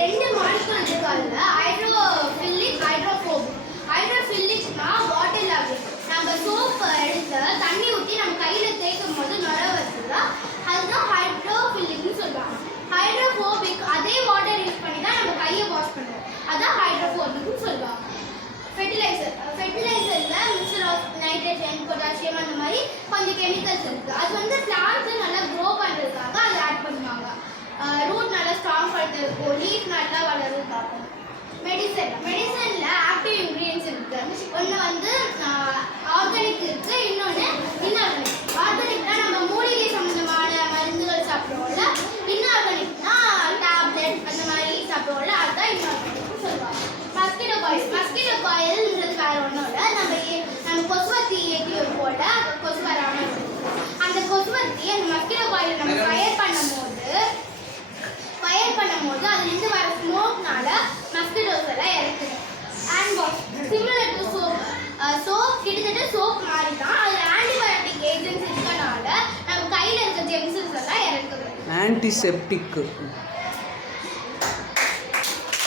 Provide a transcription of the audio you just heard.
ரெண்டு மாலிகுல் இருக்கு. அதில் ஹைட்ரோஃபிலிக், ஹைட்ரோஃபோபிக். ஹைட்ரோஃபிலிக்னா வாட்டர் லாகிங். நம்ம சோப்பு எடுத்து தண்ணி ஊற்றி நம்ம கையில் தேய்க்கும் போது நுர வருதுல, அதுதான் ஹைட்ரோஃபிலிக்னு சொல்லுவாங்க. ஹைட்ரோஃபோபிக் அதே வாட்டர் யூஸ் பண்ணி தான் நம்ம கையை வாஷ் பண்ணுவோம், அதான் ஹைட்ரோஃபோபிக்னு சொல்லுவாங்க. ஃபெர்டிலைசரில் மிக்சர் ஆஃப் நைட்ரஜன், பொட்டாசியம் அந்த மாதிரி கொஞ்சம் கெமிக்கல்ஸ் இருக்குது. அது வந்து பிளான்ட்ஸை நல்லா க்ரோ பண்ணுறதுக்காக அதை ஆட் பண்ணுவாங்க. ரூட் நல்லா ஸ்ட்ராங் பண்ணுறதுக்கும், லீஃப் நல்லா வளர்றதுக்காகும். மெடிசனில் ஆக்டிவ் இன்க்ரீடியன்ஸ் இருக்குது. ஒன்று வந்து ஆர்கானிக் இருக்குது, இன்னொன்று இன்ஆர்கானிக். ஆர்கானிக்னா நம்ம மூலிகை சம்மந்தமான மருந்துகள் சாப்பிடுவோம்ல, இன்ஆர்கானிக்னா டேப்லெட் அந்த மாதிரி சாப்பிடுவோம்ல, அதுதான் இன்ஆர்கானிக்னு சொல்லுவாங்க. மஸ்கிட்டோ காயில்ன்றது வேறு ஒன்றும் இல்லை, நம்ம கொசுவத்தி ஏற்றி வைப்போட கொசு வராமல் இருக்கும். அந்த கொசுவத்தி அந்த மஸ்கிட்டோ காயில் நம்ம ஃபயர் பண்ணும்போது அதுலேருந்து வர ஸ்மோக்னால மஸ்கிட்டோஸ் எல்லாம் இறக்குது. Hand wash similar to soap கிட்டத்தட்ட சோப் மாதிரி தான். அதில் ஆன்டிபயோட்டிக் ஏஜென்ட்ஸ் இருக்கனால நம்ம கையில் இருக்க ஜெம்ஸஸ் எல்லாம் இறக்குது. ஆன்டிசெப்டிக்